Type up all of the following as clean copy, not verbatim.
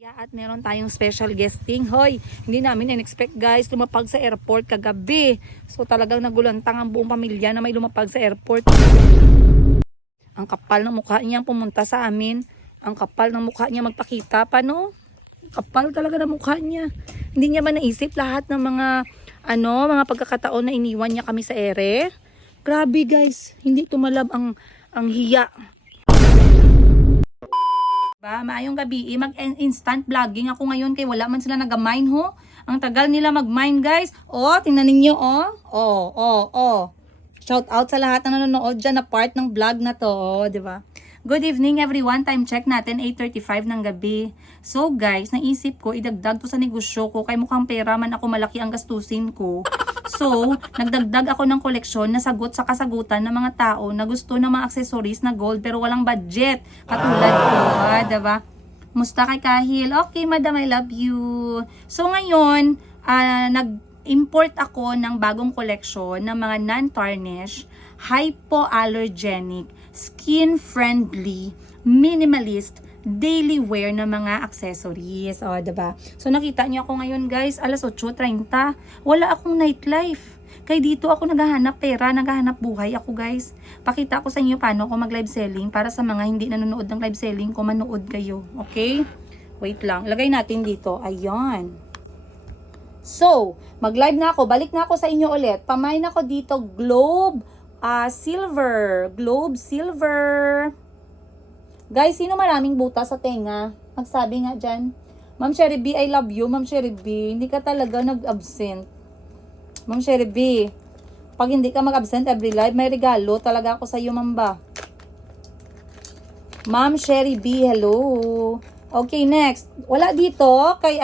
Yeah, at meron tayong special guesting. Hoy, hindi namin in-expect guys lumapag sa airport kagabi. So talagang nagulantang ang buong pamilya na may lumapag sa airport. Ang kapal ng mukha niya pumunta sa amin. Ang kapal ng mukha niya magpakita pa, no? Kapal talaga ng mukha niya. Hindi niya ba naisip lahat ng mga pagkakataon na iniwan niya kami sa ere? Grabe guys, hindi tumalab ang hiya. Maayong gabi, mag-instant vlogging ako ngayon kay wala man sila nag-mine ho. Ang tagal nila mag-mine guys. Oh, tingnan ninyo oh. Oh. Shout out sa lahat na nanonood dyan na part ng vlog na to, oh, di ba? Good evening everyone. Time check natin 8:35 ng gabi. So guys, naisip ko idagdag to sa negosyo ko kay mukhang pera man ako malaki ang gastusin ko. So, nagdagdag ako ng koleksyon na sagot sa kasagutan ng mga tao na gusto ng mga accessories na gold pero walang budget. Katulad ko, diba? Musta kay Kahil? Okay, madam, I love you. So, ngayon, nag-import ako ng bagong koleksyon ng mga non-tarnish, hypoallergenic, skin-friendly, minimalist, daily wear na mga accessories. O, diba? So, nakita niyo ako ngayon, guys, alas 8:30. Wala akong nightlife. Kaya dito ako naghahanap pera, naghahanap buhay ako, guys. Pakita ko sa inyo paano ako mag-live selling para sa mga hindi nanonood ng live selling ko, manood kayo. Okay? Wait lang. Lagay natin dito. Ayan. So, mag-live na ako. Balik na ako sa inyo ulit. Pamain ako dito. Globe silver. Globe silver. Guys, sino maraming butas sa tenga? Magsabi nga dyan. Ma'am Sherry B, I love you. Ma'am Sherry B, hindi ka talaga nag-absent. Ma'am Sherry B, pag hindi ka mag-absent every live, may regalo talaga ako sa iyo, ma'am ba? Ma'am Sherry B, hello. Okay, next. Wala dito kay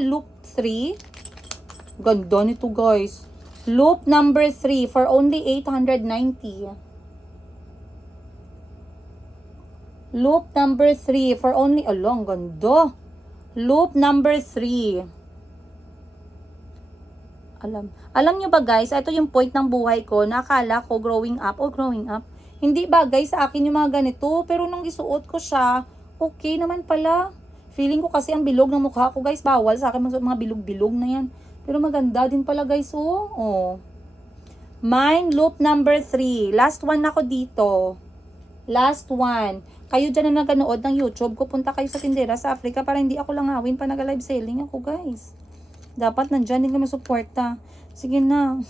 loop 3. Ganda nito, guys. Loop number 3 for only 890. Loop number 3 for only, along ganda. Loop number 3. Alam nyo ba guys, ito yung point ng buhay ko, nakala ko growing up, hindi bagay sa akin yung mga ganito, pero nung isuot ko siya, okay naman pala. Feeling ko kasi ang bilog ng mukha ko guys, bawal sa akin mga bilog-bilog na yan. Pero maganda din pala guys, oh. Mine loop number 3. Last one ako dito. Last one. Kayo dyan na naganood ng YouTube, pupunta kayo sa tindera sa Africa para hindi ako langawin pa nag-live selling ako, guys. Dapat nandyan din kami suporta. Sige na.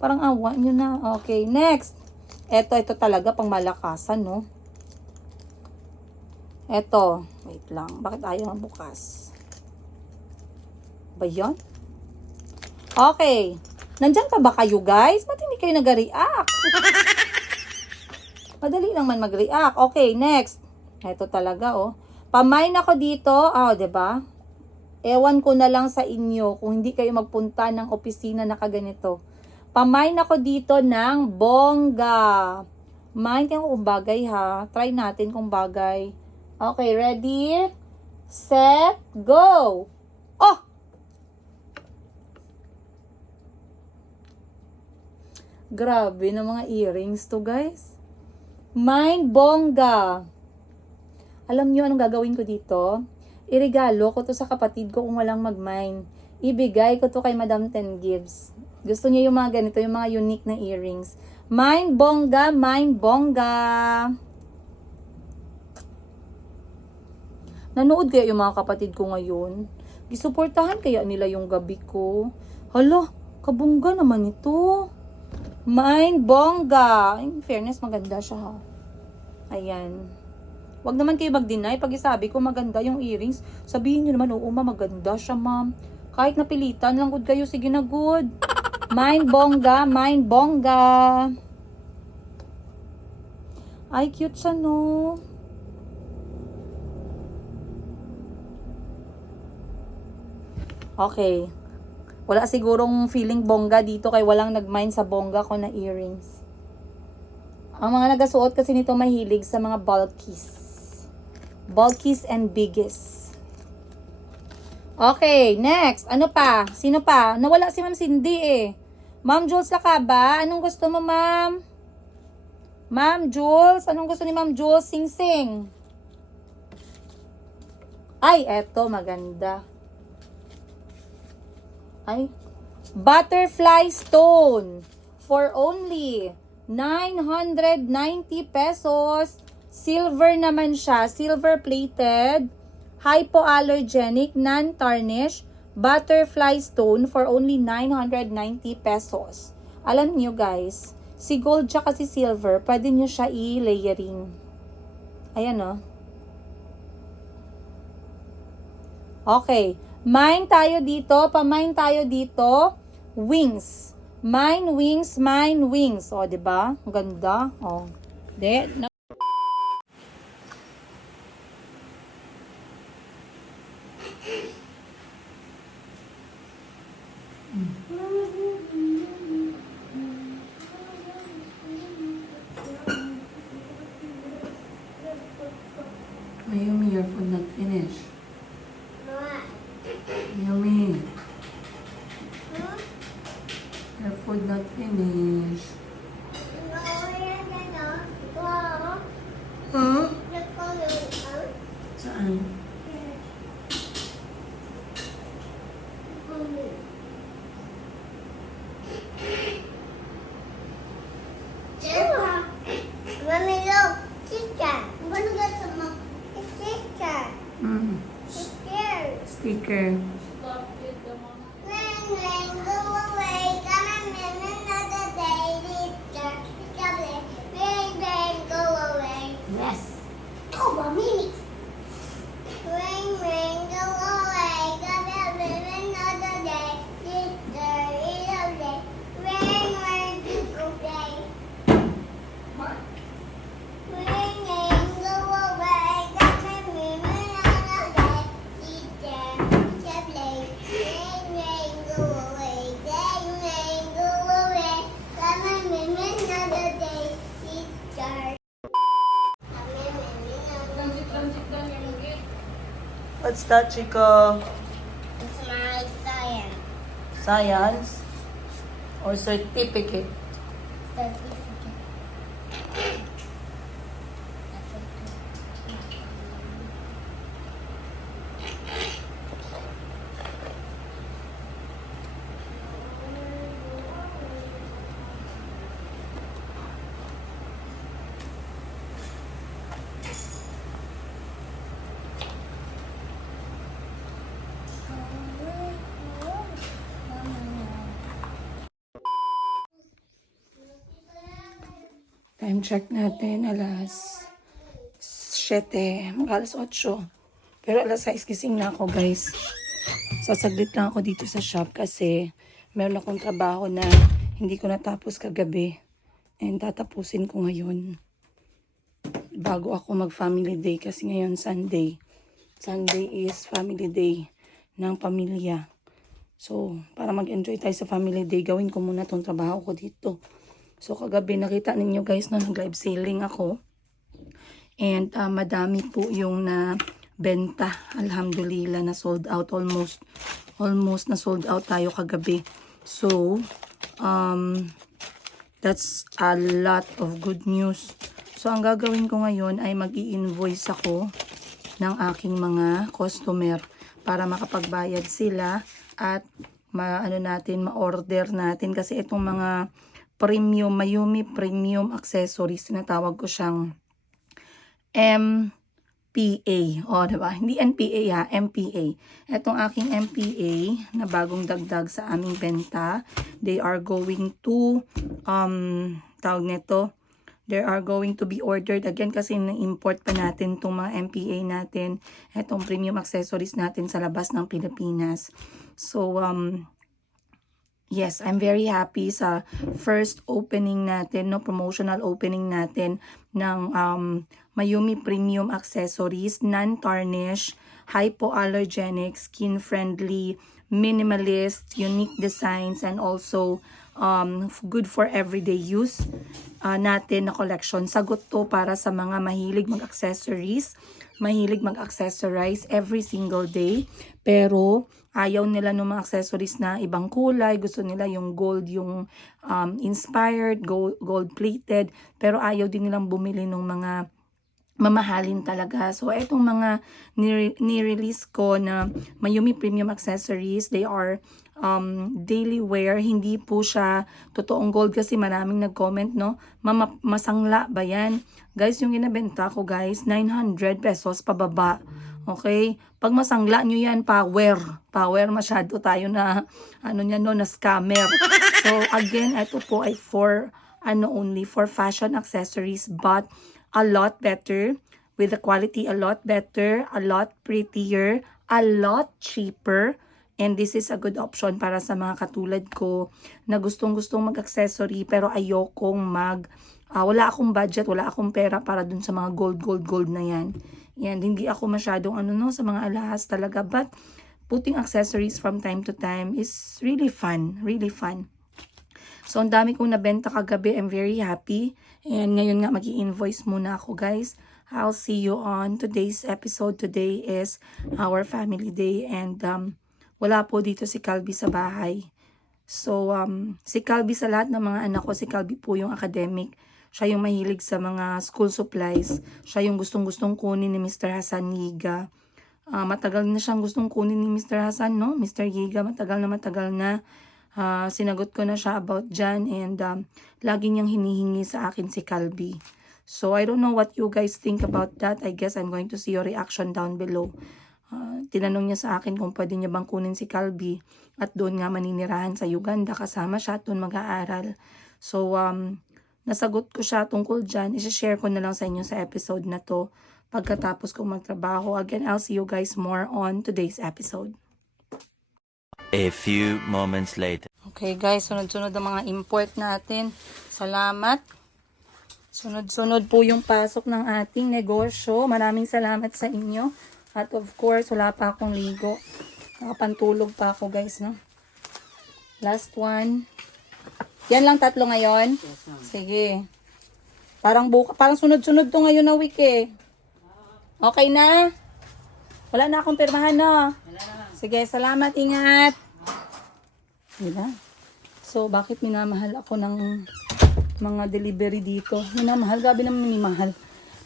Parang awa nyo na. Okay, next. Ito talaga pang malakasan, no? Ito. Wait lang. Bakit ayaw bukas? Ba yan? Okay. Nandyan pa ba kayo, guys? Ba't hindi kayo nag-react? Madali lang man mag-react. Okay, next. Ito talaga, oh. Pamain ako dito. Diba? Ewan ko na lang sa inyo kung hindi kayo magpunta ng opisina na kaganito. Pamain ako dito ng bongga. Main kayo kung bagay, ha. Try natin kung bagay. Okay, ready? Set, go! Oh! Grabe na mga earrings to, guys. Mine bongga. Alam nyo anong gagawin ko dito? Iregalo ko to sa kapatid ko kung walang mag-mine. Ibigay ko to kay Madam 10 Gives. Gusto niya yung mga ganito, yung mga unique na earrings. Mine bongga, mine bongga. Nanood kaya yung mga kapatid ko ngayon? Gisuportahan kaya nila yung gabi ko? Hala, kabongga naman ito. Mine bongga. In fairness, maganda siya, ha. Ayan. Wag naman kayo mag-deny. Pag isabi ko maganda yung earrings, sabihin nyo naman, oo, maganda siya, ma'am. Kahit napilitan lang, good kayo. Sige na, good. Mine bongga, mine bongga. Ay, cute siya, no? Okay. Wala sigurong feeling bongga dito kay walang nag-mind sa bongga ko na earrings. Ang mga nagasuot kasi nito mahilig sa mga bulkies. Bulkies and biggest. Okay, next. Ano pa? Sino pa? Nawala si Ma'am Cindy eh. Ma'am Jules ka ba? Anong gusto mo, ma'am? Ma'am Jules? Anong gusto ni Ma'am Jules? Sing-sing. Ay, eto, maganda. Ay, butterfly stone for only 990 pesos. Silver naman siya, silver plated, hypoallergenic, non-tarnish, butterfly stone for only 990 pesos. Alam niyo guys, si gold tsaka si silver, pwede niyo siya i-layering. Ayan o. Okay. Mine tayo dito. Pamine tayo dito. Wings. Mine wings, mine wings. O, diba? Ang ganda. O. Mayumi, your food not finished. Yummy. Your food not finished. Huh? Saan? Mommy, look, chicken. I'm gonna get some more. It's chicken. Sticker. Rain, rain, go away. Come on, another day. Rain, rain, go away. Yes. Oh, mommy. Rain, rain, go away. Come on, another day. Rain, rain, go away. Rain, rain, go away. Come on, another day. Rain, rain, go away. Rain, rain, go away. Come on, another day. What's that, Chico? It's my science. Science? Or certificate? Time check natin, alas 7, alas 8. Pero alas 6 gising na ako, guys. Sasaglit lang ako dito sa shop kasi meron akong trabaho na hindi ko natapos kagabi. And tatapusin ko ngayon. Bago ako mag-family day kasi ngayon Sunday. Sunday is family day ng pamilya. So, para mag-enjoy tayo sa family day, gawin ko muna tong trabaho ko dito. So, kagabi nakita ninyo guys na nag-live selling ako. And madami po yung na benta. Alhamdulillah na sold out almost na sold out tayo kagabi. So, that's a lot of good news. So, ang gagawin ko ngayon ay mag-i-invoice ako ng aking mga customer para makapagbayad sila at ma-order natin kasi itong mga premium, Mayumi premium accessories, tinatawag ko siyang MPA. O, diba? Hindi NPA ha, MPA. Itong aking MPA na bagong dagdag sa aming benta, they are going to, they are going to be ordered again kasi na-import pa natin itong mga MPA natin, itong premium accessories natin sa labas ng Pilipinas. So, yes, I'm very happy sa first opening natin, no, promotional opening natin ng Mayumi Premium Accessories, non-tarnish, hypoallergenic, skin-friendly, minimalist, unique designs, and also good for everyday use natin na collection. Sagot to para sa mga mahilig mag-accessories, mahilig mag-accessorize every single day, pero ayaw nila ng mga accessories na ibang kulay, gusto nila yung gold, yung inspired, gold plated, pero ayaw din nilang bumili ng mga mamahalin talaga. So, etong mga ni-release ko na Mayumi Premium Accessories, they are daily wear. Hindi po siya totoong gold kasi maraming nag-comment, no? Masangla ba yan? Guys, yung ginabenta ko, guys, 900 pesos pababa. Okay? Pag masangla nyo yan, power. Power, masyado tayo na, na scammer. So, again, ito po ay for, only for fashion accessories, but a lot better, with the quality a lot better, a lot prettier, a lot cheaper, and this is a good option para sa mga katulad ko na gustong-gustong mag-accessory pero ayokong wala akong budget, wala akong pera para dun sa mga gold na yan. Yan, hindi ako masyadong sa mga alahas talaga, but putting accessories from time to time is really fun, really fun. So, ang dami kong nabenta kagabi. I'm very happy. And ngayon nga, mag-i-invoice muna ako, guys. I'll see you on today's episode. Today is our family day. And wala po dito si Calby sa bahay. So, si Calby sa lahat ng mga anak ko, si Calby po yung academic. Siya yung mahilig sa mga school supplies. Siya yung gustong-gustong kunin ni Mr. Hassan Yiga. Matagal na siyang gustong kunin ni Mr. Hassan, no? Mr. Yiga, matagal na. Sinagot ko na siya about dyan, and lagi niyang hinihingi sa akin si Calby. So, I don't know what you guys think about that. I guess I'm going to see your reaction down below. Tinanong niya sa akin kung pwede niya bang kunin si Calby at doon nga maninirahan sa Uganda kasama siya at doon mag-aaral. So, nasagot ko siya tungkol dyan. I-share ko na lang sa inyo sa episode na to pagkatapos kong magtrabaho. Again, I'll see you guys more on today's episode. A few moments later. Okay guys, sunod-sunod ang mga import natin. Salamat. Sunod-sunod po yung pasok ng ating negosyo. Maraming salamat sa inyo. At of course, wala pa akong ligo. Nakapantulog pa ako guys, no? Last one. Yan lang, 3 ngayon? Sige. Parang sunod-sunod to ngayon na week eh. Okay na? Wala na akong pirmahan, no? Sige, salamat, ingat. Diba? So, bakit minamahal ako ng mga delivery dito? Minamahal, gabi naman minamahal.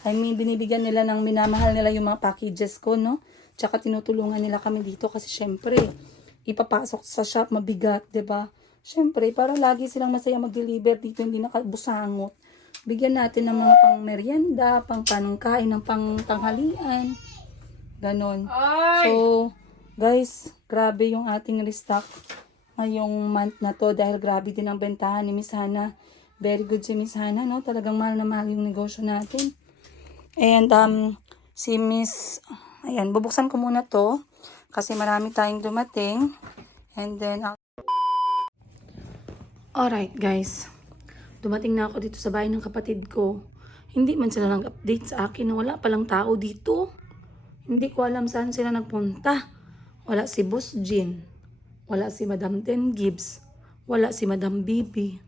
I mean, binibigyan nila ng minamahal nila yung mga packages ko, no? Tsaka tinutulungan nila kami dito kasi syempre, ipapasok sa shop, mabigat, diba? Syempre, para lagi silang masaya mag-deliver dito, hindi nakabusangot. Bigyan natin ng mga pang merienda, pang panangkain, ng pang tanghalian. Ganon. So, guys, grabe yung ating restock ngayong month na to dahil grabe din ang bentahan ni Miss Hana. Very good si Miss Hana, no? Talagang mahal na mahal yung negosyo natin. And si Miss, ayan, bubuksan ko muna to kasi marami tayong dumating. And then, alright guys, dumating na ako dito sa bahay ng kapatid ko. Hindi man sila nag-update sa akin na wala palang tao dito. Hindi ko alam saan sila nagpunta. Wala si Boss Jean. Wala si Madam Ten Gibbs. Wala si Madam Bibi.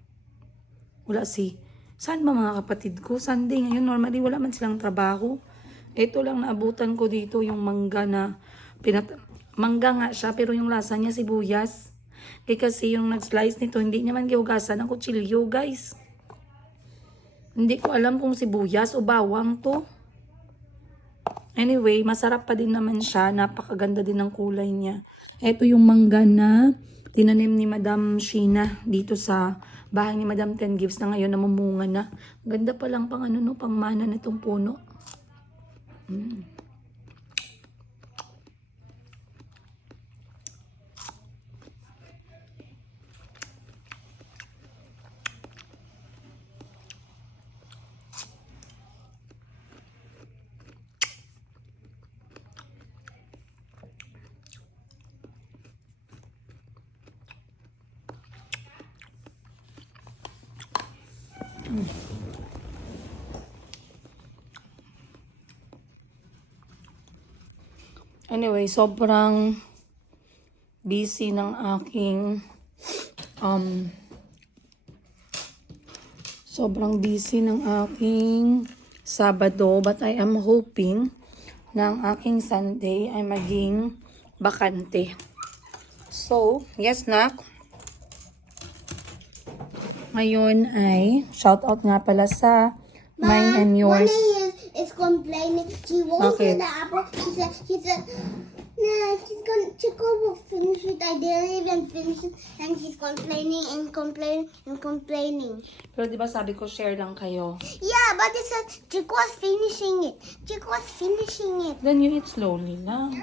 Wala si... Saan ba mga kapatid ko? Sunday ngayon. Normally wala man silang trabaho. Ito lang naabutan ko dito yung mangga na... Mangga nga siya pero yung lasa niya sibuyas. Kasi yung nag-slice nito hindi niya man gihugasan ng kutsilyo guys. Hindi ko alam kung sibuyas o bawang to. Anyway, masarap pa din naman siya. Napakaganda din ng kulay niya. Ito yung mangga na tinanim ni Madam Sheena dito sa bahay ni Madam Ten Gibbs na ngayon namumunga na. Ganda pa lang pang pang mana na itong puno. Anyway, sobrang busy ng aking Sabado, but I am hoping na ang aking Sunday ay maging bakante. So, yes nak. Ngayon ay shout out nga pala sa mine and yours. It's complaining. She won't Okay. do the apple. She said, nah, Chico will finish it. I didn't even finish it. And she's complaining and complaining and complaining. Pero di ba sabi ko share lang kayo? Yeah, but it said Chico was finishing it. Chico was finishing it. Then you eat slowly lang.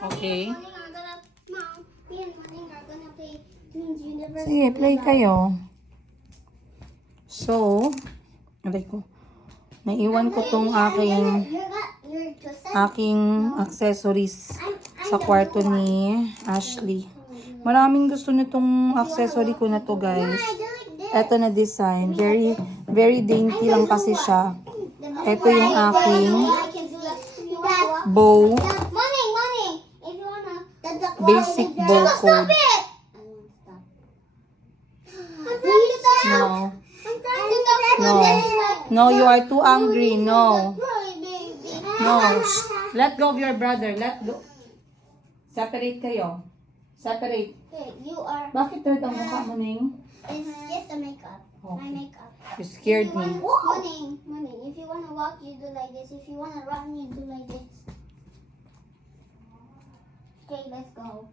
Okay. Morning, I'm gonna, Mom, me and Morning are gonna play Twins Universe. Sige, play kayo. So, aray ko. Naiwan ko tong aking accessories sa kwarto ni Ashley. Maraming gusto nitong accessory ko na to, guys. Ito na design. Very, very dainty lang kasi siya. Ito yung aking bow. Morning, if you wanna, Basic bow Chico, code. stop it! I'm trying to tell No. I'm trying to tell No. No, you are too angry. No. No. Shh. Let go of your brother. Let go. Separate kayo. Separate. Okay, you are. Bakit third ang mukha mo, Ning? It's just a makeup. My Okay. makeup. You scared me. Morning. If you wanna walk, you do like this. If you wanna run, you do like this. Okay, let's go.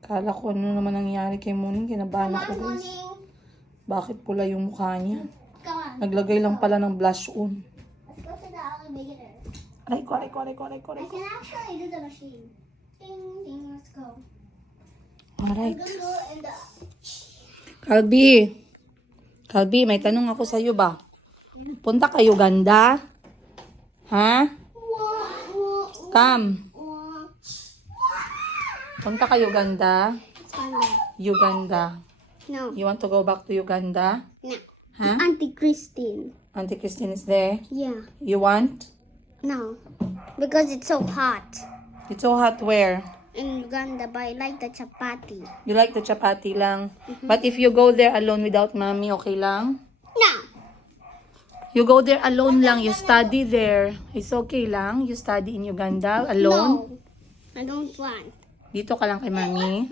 Kala ko ano naman nangyari kay Muning. Kinabahan Come ako, on, guys. Morning. Bakit pula yung mukha niya? Come on. Naglagay lang pala ng blush on. Let's go to the elevator. Aray ko, aray ko, aray ko, aray ko, I aray ko. can actually do the machine. Ding, ding, let's go. Alright. We're gonna go in the... Kalbi, may tanong ako sa'yo ba? Punta kayo ganda? Ha? Come. Punta kayo ganda? Uganda. No. You want to go back to Uganda? No. Ha? Auntie Christine. Auntie Christine is there? Yeah. You want? No. Because it's so hot It's so hot where? in Uganda, but I like the chapati. You like the chapati lang? But if you go there alone without mommy, okay lang? No. You go there alone lang, you study there. It's okay lang? You study in Uganda alone? No. I don't want. Dito ka lang kay mami?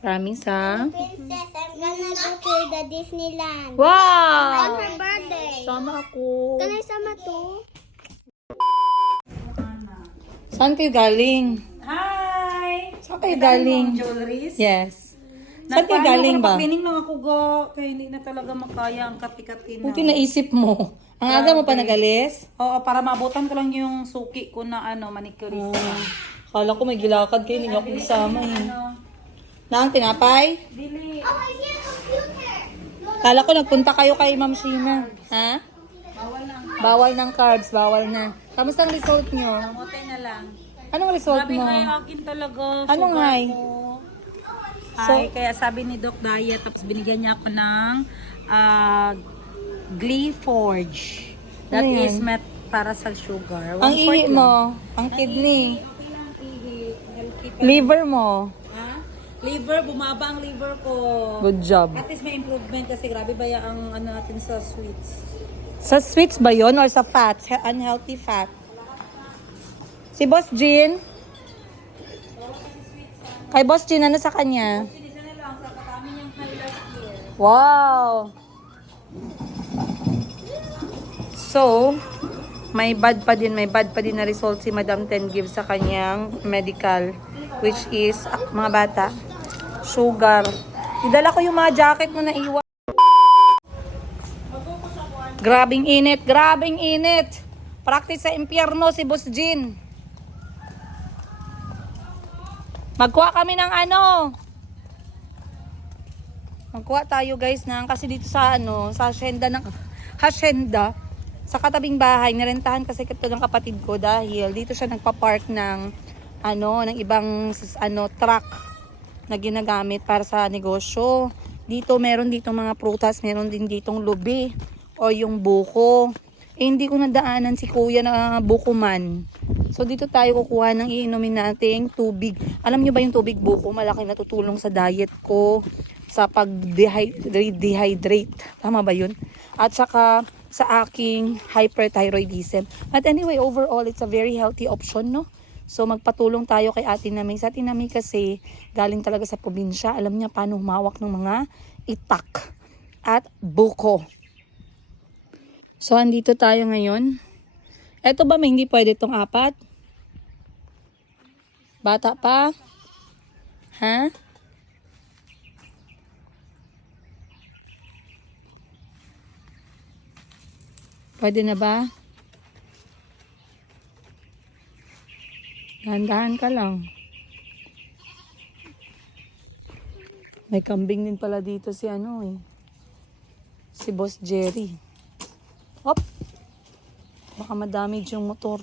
Promise ha? Princess, I'm gonna go to the Disneyland. On Wow! her birthday. Sama ako. Can I sama too? Saan kayo galing? Hi! Saan kayo galing? Jewelries? Yes. Saan kayo galing ba? Nagpa-cleaning lang ako go. Kaya hindi na talaga makaya ang kati-kati na. Buti naisip mo. Ang aga mo pa nagalis? Oo, para maabutan ko lang yung suki ko na manicurist. Kala ko may gilakad kayo, hindi niyo ako isama eh. Ano? Nang tinapay? Dili. Oh, I see a computer. Kala ko nagpunta kayo kay Ma'am Sheena. Ha? Bawal lang. Bawal ng carbs, bawal na. Kamusta ang result nyo? Kamote na lang. Anong result Sabi mo? nga akin talaga. Anong sugar high? ko. Ay, kaya sabi ni Doc Diet, tapos binigyan niya ako ng Glyforge. That Ano yan? is met para sa sugar. Ang 1/4 ihi lang. mo, ang kidney, Okay lang, ihi. Healthy pa. liver mo. Ha? Liver, bumaba ang liver ko. Good job. At least may improvement kasi grabe ba ang natin sa sweets. Sa sweets ba yon or sa fats? Unhealthy fat? Si Boss Jean? Kay Boss Jean, ano sa kanya? Pinisa na lang sa katami niyang highlight here. Wow! So, may bad pa din na result si Madam Ten give sa kanyang medical, which is, mga bata, sugar. Idala ko yung mga jacket mo na iwan. Grabing init, grabing init. Practice sa impyerno si Boss Jean. Magkuha kami ng Magkuha tayo guys kasi dito sa sa hacienda sa katabing bahay, nirentahan kasi ito ng kapatid ko dahil dito siya nagpa-park ng ng ibang truck na ginagamit para sa negosyo. Dito meron ditong mga prutas, meron din ditong lubi o yung buko. Hindi ko nadaanan si kuya na buko man. So dito tayo kukuha ng iinumin nating tubig. Alam nyo ba yung tubig buko? Malaking natutulong sa diet ko, sa pag-dehydrate. Tama ba yun? At saka sa aking hyperthyroidism. But anyway, overall, it's a very healthy option, no? So magpatulong tayo kay Ate Naming. Sa Ate Naming kasi galing talaga sa probinsya. Alam niya paano humawak ng mga itak at buko. So andito tayo ngayon Eto ba may hindi pwede itong 4? Bata pa? Ha? Pwede na ba? Dahan-dahan ka lang. May kambing din pala dito si si Boss Jerry. Hop! Baka madamage yung motor.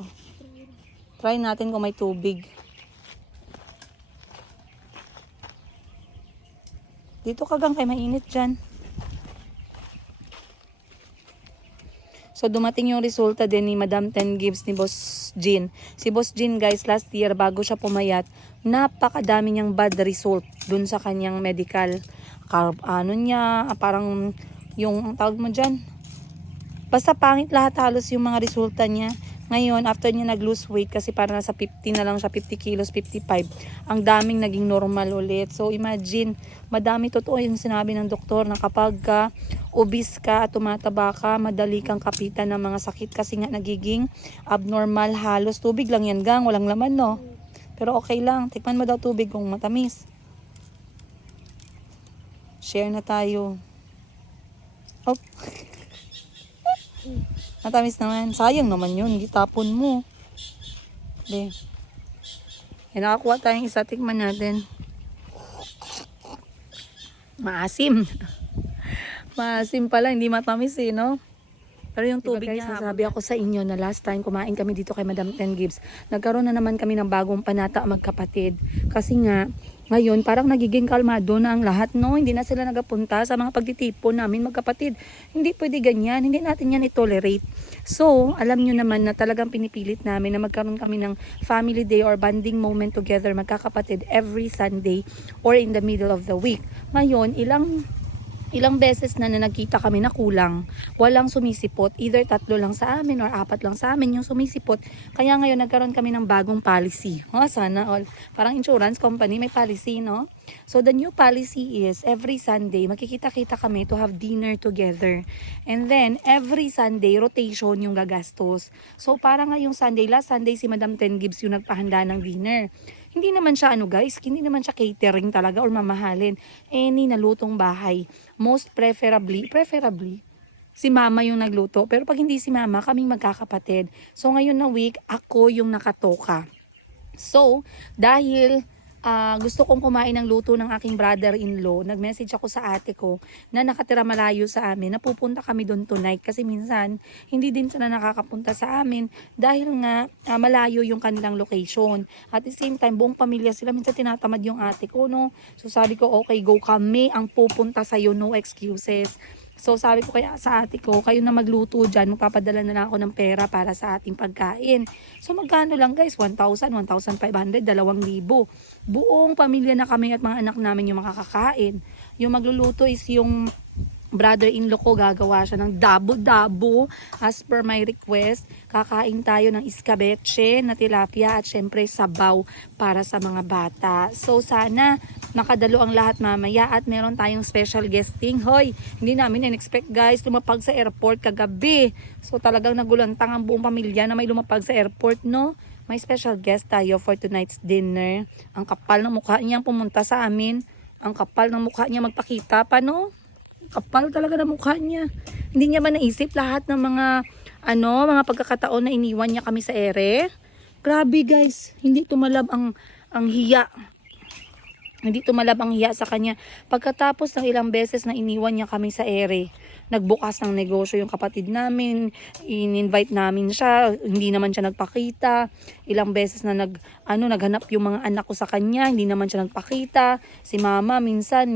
Try natin kung may tubig. Dito ka gang kay mainit dyan. So dumating yung resulta din ni Madam 10 Gibbs ni Boss Jean. Si Boss Jean guys, last year bago siya pumayat, napakadami niyang bad result dun sa kanyang medical. Parang yung tawag mo dyan. Basta pangit lahat halos yung mga resulta niya. Ngayon, after niya nag-lose weight, kasi parang nasa 50 na lang siya, 50 kilos, 55, ang daming naging normal ulit. So, imagine, madami totoo yung sinabi ng doktor na kapag obese ka at tumataba ka, madali kang kapitan ng mga sakit kasi nga nagiging abnormal. Halos tubig lang yan gang, walang laman no. Pero okay lang, tikman mo daw tubig kung matamis. Share na tayo. Oh. Matamis naman. Sayang naman yun. Gitapon mo. Be. Nakakuha tayong isa. Tikman natin. Maasim. Maasim pala. Hindi matamis no? Pero yung tubig niya, sabi ako sa inyo na last time kumain kami dito kay Madam 10 Gibbs, nagkaroon na naman kami ng bagong panata magkapatid. Kasi nga, ngayon parang nagiging kalmado na ang lahat, no? Hindi na sila nagapunta sa mga pagtitipon namin magkapatid. Hindi pwede ganyan. Hindi natin yan i-tolerate. So, alam nyo naman na talagang pinipilit namin na magkaroon kami ng family day or bonding moment together magkakapatid every Sunday or in the middle of the week. Ngayon, ilang beses na nagkita kami na kulang, walang sumisipot, either 3 lang sa amin or 4 lang sa amin yung sumisipot. Kaya ngayon nagkaroon kami ng bagong policy. Sana all. Parang insurance company may policy, no? So the new policy is every Sunday magkikita-kita kami to have dinner together. And then every Sunday rotation yung gagastos. So parang ngayong Sunday, last Sunday si Madam 10 Gibbs yung nagpahanda ng dinner. Hindi naman siya guys, hindi naman siya catering talaga or mamahalin. Any nalutong bahay. Most preferably, si mama yung nagluto. Pero pag hindi si mama, kaming magkakapatid. So ngayon na week, ako yung nakatoka. So, dahil gusto kong kumain ng luto ng aking brother-in-law, nag-message ako sa ate ko na nakatira malayo sa amin, na pupunta kami doon tonight kasi minsan hindi din sila nakakapunta sa amin dahil nga malayo yung kanilang location. At the same time, buong pamilya sila, minsan tinatamad yung ate ko, no? So sabi ko, okay, go, kami ang pupunta sa'yo, no excuses. So sabi ko kaya sa ate ko, kayo na magluto dyan, magpapadala na lang ako ng pera para sa ating pagkain. So magkano lang guys, 1,000, 1,500, 2,000. Buong pamilya na kami at mga anak namin yung makakakain. Yung magluluto is yung brother-in-law ko, gagawa siya ng dabo-dabo as per my request. Kakain tayo ng iskabeche na tilapia at syempre sabaw para sa mga bata. So sana makadalo ang lahat mamaya at meron tayong special guesting. Hoy, hindi namin in-expect guys, lumapag sa airport kagabi. So talagang nagulantang ang buong pamilya na may lumapag sa airport, no? May special guest tayo for tonight's dinner. Ang kapal ng mukha niya pumunta sa amin. Ang kapal ng mukha niya magpakita pa, no? Kapal talaga ng mukha niya. Hindi niya ba naisip lahat ng mga pagkakataon na iniwan niya kami sa ere? Grabe guys, hindi tumalab ang hiya. Hindi tumalab ang hiya sa kanya. Pagkatapos ng ilang beses na iniwan niya kami sa ere, nagbukas ng negosyo yung kapatid namin, in-invite namin siya, hindi naman siya nagpakita. Ilang beses na naghanap yung mga anak ko sa kanya, hindi naman siya nagpakita. Si mama minsan,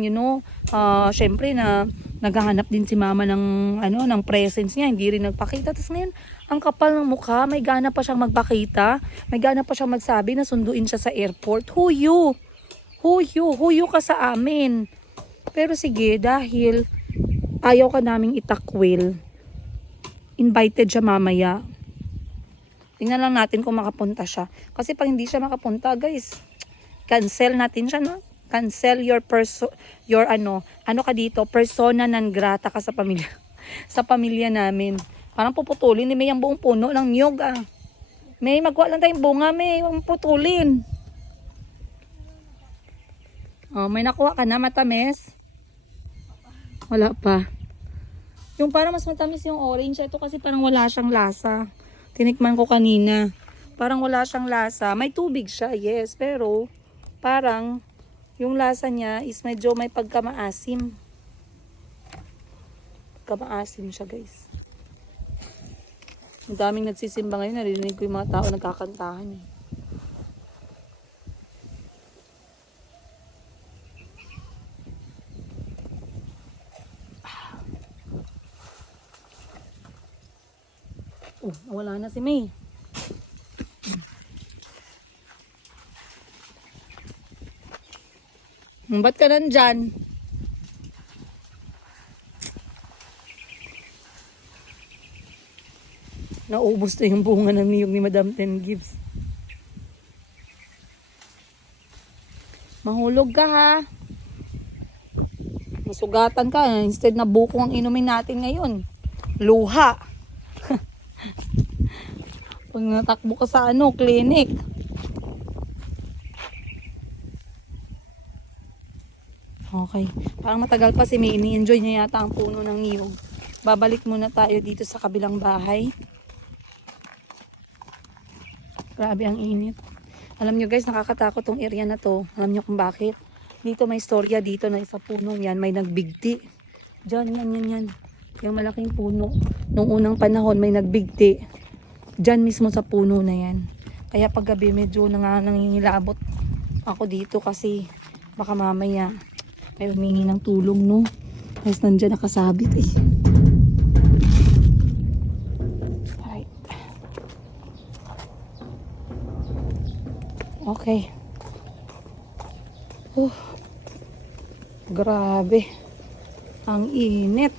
syempre na naghahanap din si mama ng presence niya, hindi rin nagpakita. Tapos ngayon, ang kapal ng mukha, may gana pa siyang magpakita, may gana pa siyang magsabi na sunduin siya sa airport. Who you ka sa amin. Pero sige, dahil ayaw ka naming itakwil, invited siya mamaya. Tingnan lang natin kung makapunta siya. Kasi pag hindi siya makapunta, guys, cancel natin siya, no? Cancel your persona non grata ka sa pamilya. Sa pamilya namin. Parang puputulin ni may ang buong puno ng niyog, May magwa lang tayong bunga, May. Huwag mong putulin. Oh, may nakuha ka na, matamis? Wala pa. Yung parang mas matamis yung orange. Ito kasi parang wala siyang lasa. Tinikman ko kanina. Parang wala siyang lasa. May tubig siya, yes. Pero parang yung lasa niya is medyo may pagkamaasim. Pagkamaasim siya, guys. Ang daming nagsisimba ngayon. Narinig ko yung mga tao nagkakantahan. Eh. Oh, wala na si May. Ba't ka nandyan? Naubos na yung bunga ng niyog ni Madam Ten Gibbs. Mahulog ka ha. Masugatan ka. Instead na buko ang inumin natin ngayon. Luha. Pag natakbo ka sa clinic. Okay. Parang matagal pa si May. Ini-enjoy niya yata ang puno ng niyog. Babalik muna tayo dito sa kabilang bahay. Grabe ang init. Alam nyo guys, nakakatakot tong area na to. Alam nyo kung bakit? Dito may storya dito na isa punong yan. May nagbigti. Diyan, yan. Yung malaking puno. Nung unang panahon may nagbigti. Diyan mismo sa puno na yan. Kaya pag gabi medyo nangingilabot ako dito kasi baka mamaya may humingi ng tulong, no? Guys, nandiyan nakasabit eh. Alright. Okay. Grabe. Ang init.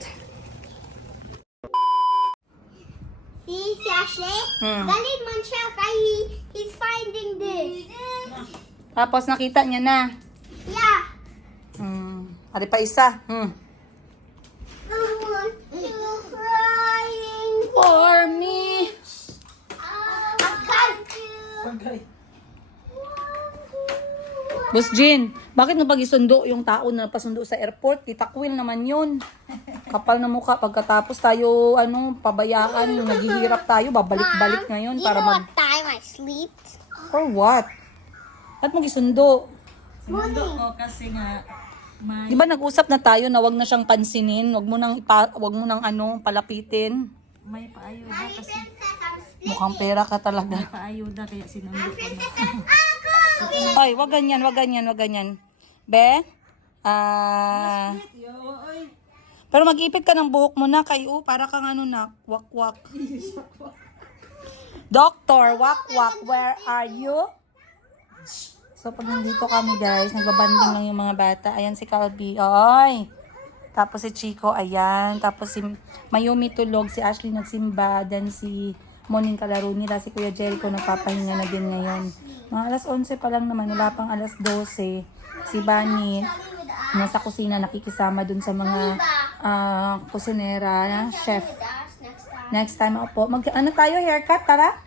See, Ashley? Galit man siya kaya he's finding this. Tapos nakita niya na. Yeah. Ari pa isa. I want to crying. For me. I can't do. Boss Jean, bakit mo pag-isundo yung tao na pasundo sa airport? Titakwil naman yun. Kapal na mukha. Pagkatapos tayo, pabayaan, naghihirap tayo, babalik-balik ngayon para what time I sleep? For what? Ba't mo gisundo? Sinundo ko kasi nga may Di ba nag-usap na tayo na wag na siyang pansinin, wag mo nang palapitin. may paayuda kasi Mukhang pera ka talaga. may paayuda kaya sinundo ko na. Ay, wag ganyan. Be? Pero mag-ipit ka ng buhok mo na kayo para kang wak-wak. Doctor, wak-wak, where are you? So, pag nandito kami guys, nagbabanding lang yung mga bata. Ayan si Calby. Ay! Tapos si Chico, ayan. Tapos si Mayumi tulog, si Ashley nagsimba, then si Moning kalaro nila, si Kuya Jericho nagpapahinga na din ngayon. Mga alas 11 pa lang naman, wala pang alas 12. Si Bunny, nasa kusina, nakikisama dun sa mga kusinera, chef. Next time, opo. Tayo, haircut, tara?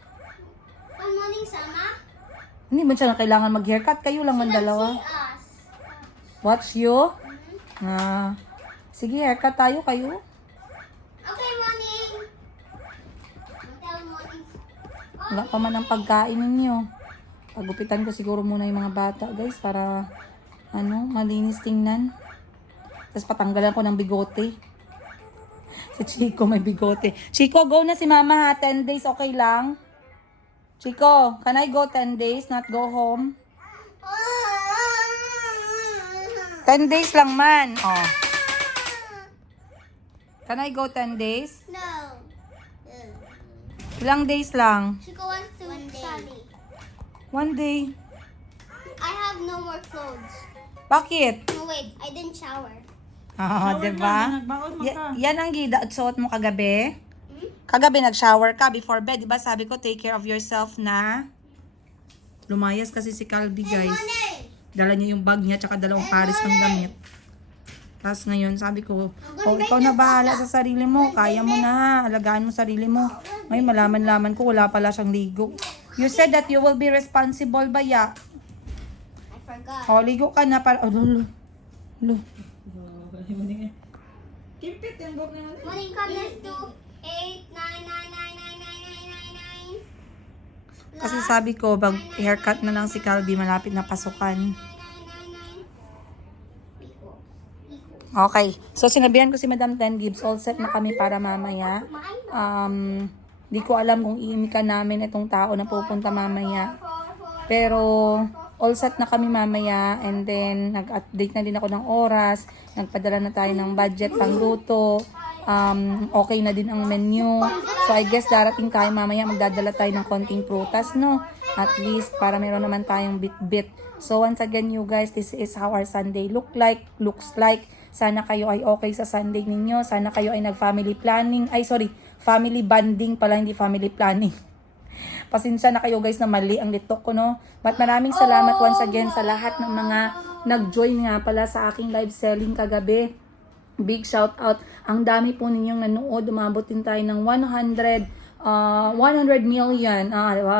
Good morning, Sama. Hindi mo siya na kailangan mag-haircut. Kayo lang man dalawa. Us. Watch you? Sige, haircut tayo kayo. Okay, morning. Hotel morning. Wala pa man ang pagkain ninyo. Pagupitan ko siguro muna yung mga bata, guys, para malinis tingnan. Tapos patanggalan ko ng bigote. Si Chico may bigote. Chico, go na si Mama ha. 10 days, okay lang? Chico, can I go 10 days, not go home? 10 days lang man. Oh. Can I go 10 days? No. Ilang days lang? She go on to Sally. 1 day. I have no more clothes. Bakit? No, wait. I didn't shower. Diba? Nagbaon mo ka. Yan ang suot mo kagabi? Kagabi nag-shower ka before bed, diba? Sabi ko, take care of yourself na. Lumayas kasi si Calby, guys. Dala niya yung bag niya, tsaka dalawang pares ng damit. Tapos ngayon, sabi ko, ikaw na bahala sa sarili mo. Kaya mo na, alagaan mo sarili mo. Ngayon, malaman-laman ko, wala pala siyang ligo. You said that you will be responsible ba ya? I forgot. O, ligo ka na para... Oh, lulo. Kipit yung book na yun. Morning, come, let's do 8, 9, 9, 9, 9, 9, 9, 9, 9. Kasi sabi ko, haircut na lang si Calby, malapit na pasukan. 9, 9, 9. Okay. So, sinabihan ko si Madam Ten Gibbs, all set na kami para mamaya. Di ko alam kung iimikan namin itong tao na pupunta mamaya. Pero, all set na kami mamaya. And then, nag-update na din ako ng oras. Nagpadala na tayo ng budget pang luto. Okay na din ang menu. So, I guess darating tayo mamaya. Magdadala tayo ng konting prutas, no? At least, para meron naman tayong bit-bit. So, once again, you guys, this is how our Sunday looks like. Sana kayo ay okay sa Sunday ninyo. Sana kayo ay nag-family planning. Family bonding pala, hindi family planning. Pasensya na kayo guys na mali ang litok ko, no? But maraming salamat once again sa lahat ng mga nag-join nga pala sa aking live selling kagabi. Big shout out. Ang dami po ninyong nanood. Umabot din tayo ng 100 million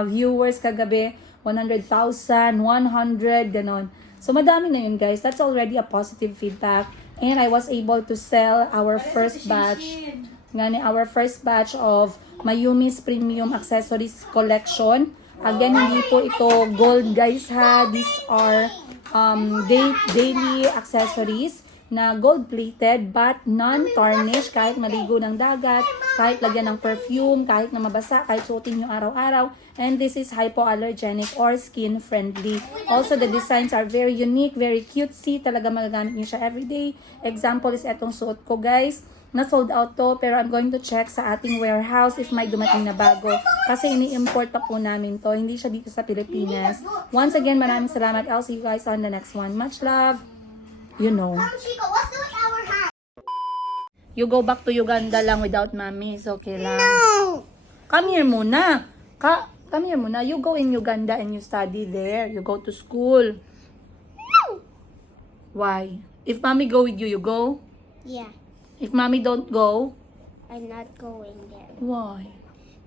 viewers kagabi. 100,000, 100, ganon. So, madami na yun, guys. That's already a positive feedback. And I was able to sell our first batch. Our first batch of Mayumi's Premium Accessories Collection. Again, hindi po ito gold, guys, ha. These are daily accessories na gold-plated but non-tarnished. Kahit maligo ng dagat, kahit lagyan ng perfume, kahit na mabasa, kahit suotin nyo araw-araw. And this is hypoallergenic or skin-friendly. Also, the designs are very unique, very cutesy. Talaga magagamit nyo siya everyday. Example is etong suot ko, guys. Na-sold out to, pero I'm going to check sa ating warehouse if may dumating na bago. Kasi ini-import pa po namin to. Hindi siya dito sa Pilipinas. Once again, maraming salamat. I'll see you guys on the next one. Much love. You know. Come, Chico, let's do our hat. You go back to Uganda lang without mommy. It's okay lang. No. Come here muna. Come here muna. You go in Uganda and you study there. You go to school. No. Why? If mommy go with you, you go? Yeah, If mommy don't go? I'm not going there. Why?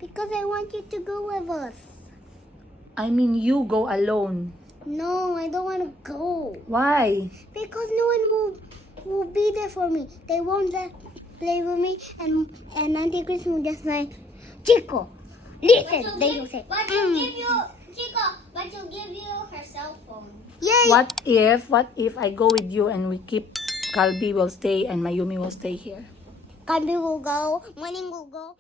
Because I want you to go with us. I mean, you go alone. No, I don't want to go. Why? Because no one will be there for me. They won't let play with me, and Auntie Chris will just like, Chico, listen. They will say, But she'll give you, Chico, but she'll give you her cell phone. Yay! What if I go with you and we keep Calby will stay and Mayumi will stay here? Kanbi will go, Morning will go.